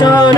John.